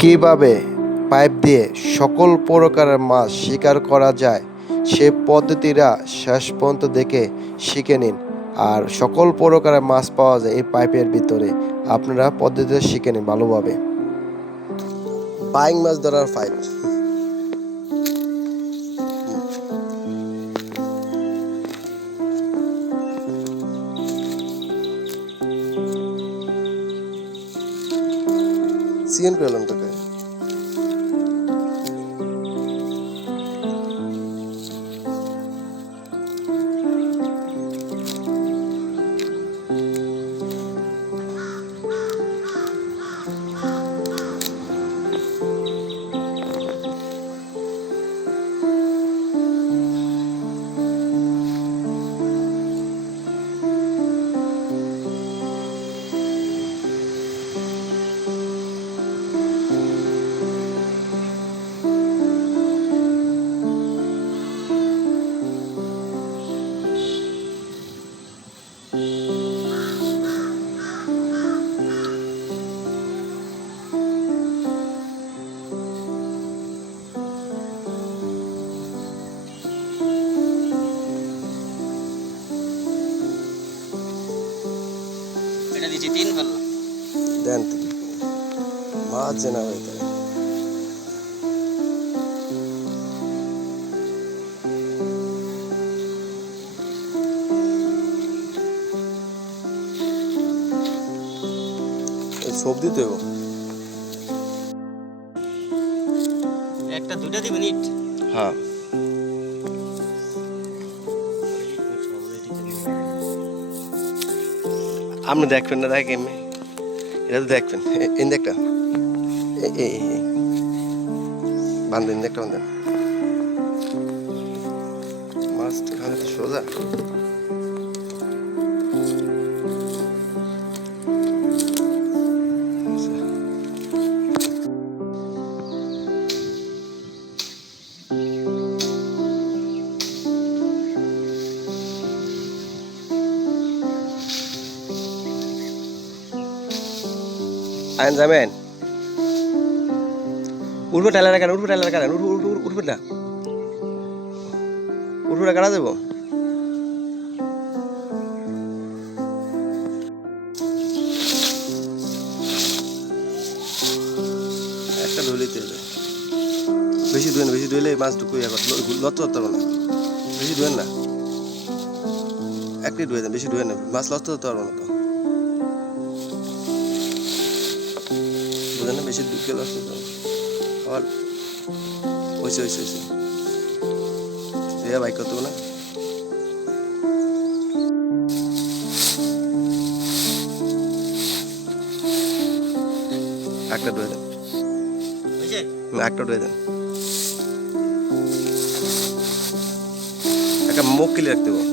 কিভাবে পাইপ দিয়ে সকল প্রকারের মাছ শিকার করা যায় সে পদ্ধতিটা শেষ পর্যন্ত দেখে শিখে নিন। আর সকল প্রকারের মাছ পাওয়া যায় এই পাইপের ভিতরে, আপনারা পদ্ধতিটা শিখে নিন ভালোভাবে। বাইং মাছ ধরার পাইপ। সিএন পেলাম তোকে। এটা দিচ্ছি 3 পাল্লা। দেন মাছ চেনা হইতে সব দিতে হবে। একটা দুটা দিবেন ইট। হ্যাঁ, আপনি দেখবেন না, দেখেন এটা তো দেখবেন। এই দেখটা বান্ধেন, দেখটা বান্ধেন মাছ খাওয়া তো সোজা। আইন যাবেন, উঠবে টেলারে কারণ, উঠবে টেলারে কারণ, উঠবে না, উঠবে না, কারা দেবো। একটা ধুলিতে বেশি ধুয়েন, বেশি ধুইলে মাছ ঢুকুই লত ধরতে পারবো না। বেশি ধুয়েন না, একটি ধুয়ে দেন, বেশি ধুয়েন না, মাছ লত ধরতে পারবো না তো, বুঝেন না, বেশি ঢুকে লস হতে পারবো। আবার হয়েছে হয়েছে হয়েছে বাইক করতে না। একটা ধুয়ে দেন, বুঝছেন? একটা ধুয়ে দেন, একটা মুখ কিলে রাখতে হবে।